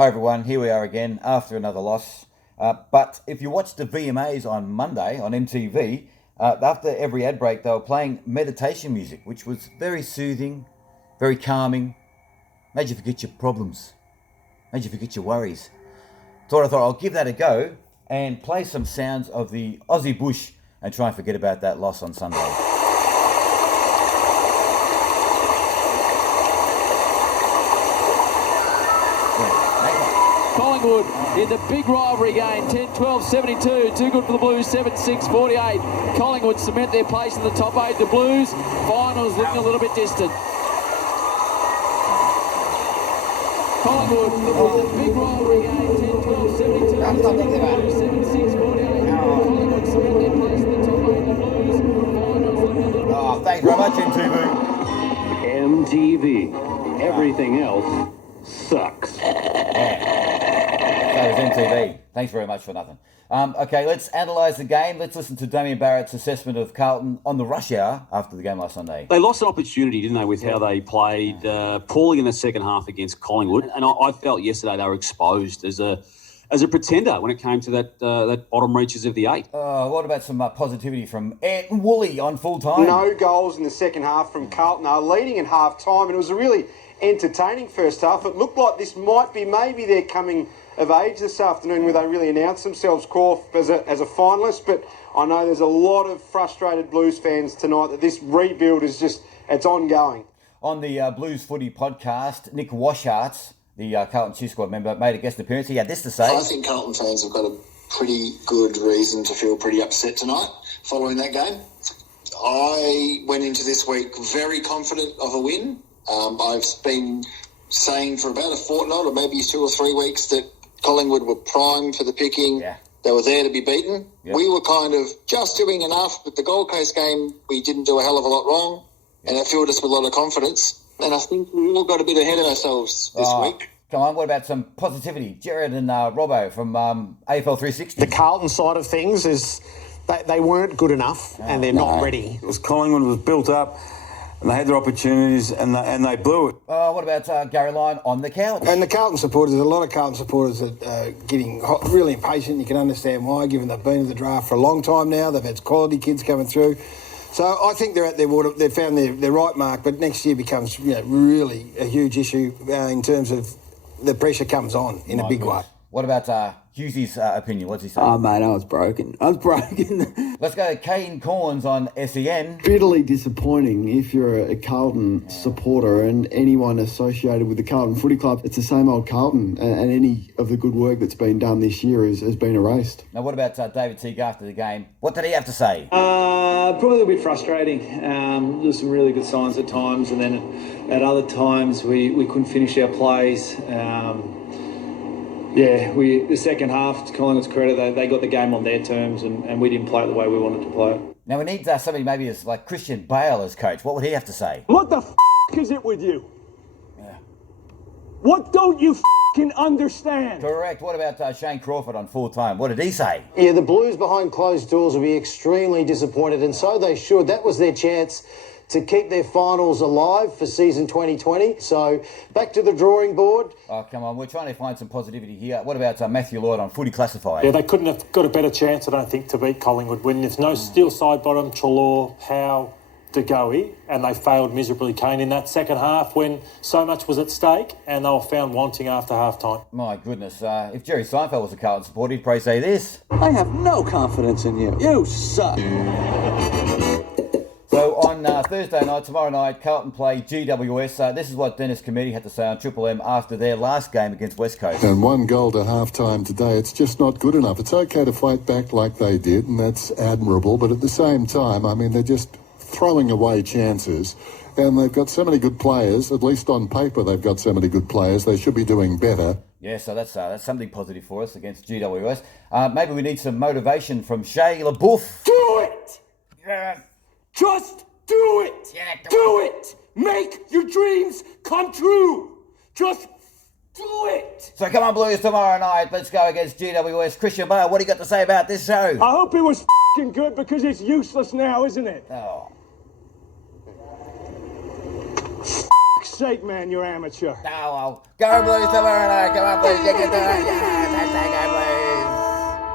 Hi everyone, here we are again after another loss. But if you watched the VMAs on Monday on MTV, after every ad break they were playing meditation music, which was very soothing, very calming, made you forget your problems, made you forget your worries. So I thought I'll give that a go and play some sounds of the Aussie bush and try and forget about that loss on Sunday. Collingwood in the big rivalry game, 10-12-72, too good for the Blues, 7-6-48. Collingwood cement their place in the top 8. The Blues, finals looking a little bit distant. Collingwood in the big rivalry game, 10-12-72, 7-6-48. Collingwood cement their place in the top 8. The Blues, finals looking a little bit distant. Thanks very much, MTV. MTV. Everything else sucks. That was MTV. Thanks very much for nothing. Okay, let's analyse the game. Let's listen to Damien Barrett's assessment of Carlton on the rush hour after the game last Sunday. They lost an opportunity, didn't they, with how they played poorly in the second half against Collingwood. And I felt yesterday they were exposed as a pretender when it came to that bottom reaches of the 8. What about some positivity from Ed Woolley on full time? No goals in the second half from Carlton. They were leading at half time, and it was a really entertaining first half. It looked like this might be maybe their coming of age this afternoon, where they really announced themselves as a finalist. But I know there's a lot of frustrated Blues fans tonight that this rebuild is it's ongoing. On the Blues Footy podcast, Nick Washarts, the Carlton Chief Squad member, made a guest appearance. He had this to say. I think Carlton fans have got a pretty good reason to feel pretty upset tonight following that game. I went into this week very confident of a win. I've been saying for about a fortnight or maybe 2 or 3 weeks that Collingwood were primed for the picking. Yeah. They were there to be beaten. Yep. We were kind of just doing enough, but the Gold Coast game, we didn't do a hell of a lot wrong, and it filled us with a lot of confidence. And I think we all got a bit ahead of ourselves this week. Come on, what about some positivity? Jared and Robbo from AFL 360. The Carlton side of things is they weren't good enough and they're not ready. It was Collingwood was built up and they had their opportunities and they blew it. What about Gary Lyon on the couch? And the Carlton supporters, a lot of Carlton supporters are getting really impatient. You can understand why, given they've been in the draft for a long time now. They've had quality kids coming through. So I think they're at their water. They've found their right mark, but next year becomes really a huge issue in terms of the pressure comes on in a big way. What about Hughesy's opinion? What's he saying? Oh, mate, I was broken. Let's go to Kane Corns on SEN. Bitterly disappointing if you're a Carlton supporter and anyone associated with the Carlton Footy Club. It's the same old Carlton, and any of the good work that's been done this year has been erased. Now, what about David Teague after the game? What did he have to say? Probably a little bit frustrating. There's some really good signs at times, and then at other times we couldn't finish our plays. The second half, to Collingwood's credit, they got the game on their terms, and we didn't play it the way we wanted to play it. Now, we need somebody maybe as like Christian Bale as coach. What would he have to say? What the is it with you? Yeah. What don't you understand? Correct. What about Shane Crawford on full time? What did he say? Yeah, the Blues behind closed doors will be extremely disappointed, and so they should. That was their chance to keep their finals alive for season 2020. So back to the drawing board. Oh, come on. We're trying to find some positivity here. What about Matthew Lloyd on Footy Classified? Yeah, they couldn't have got a better chance, I don't think, to beat Collingwood when there's no steel side bottom, Treloar, Howe, De Goey, and they failed miserably, Kane, in that second half when so much was at stake and they were found wanting after half-time. My goodness. If Jerry Seinfeld was a Carlton supporter, he'd probably say this. I have no confidence in you. You suck. So on Thursday night, tomorrow night, Carlton play GWS. This is what Dennis Cometti had to say on Triple M after their last game against West Coast. And 1 goal to half-time today, it's just not good enough. It's okay to fight back like they did, and that's admirable, but at the same time, I mean, they're just throwing away chances. And they've got so many good players, at least on paper they've got so many good players, they should be doing better. Yeah, so that's something positive for us against GWS. Maybe we need some motivation from Shea LaBeouf. Do it! Yeah. Just do it! Yeah, do it! Make your dreams come true! Just do it! So come on, Blues, tomorrow night. Let's go against GWS. Christian Bale, what do you got to say about this show? I hope it was f***ing good because it's useless now, isn't it? Oh. sake, man, you're amateur. Oh, well. Go Blues tomorrow night. Come on, Blues. You can do it. Yeah, go Blues.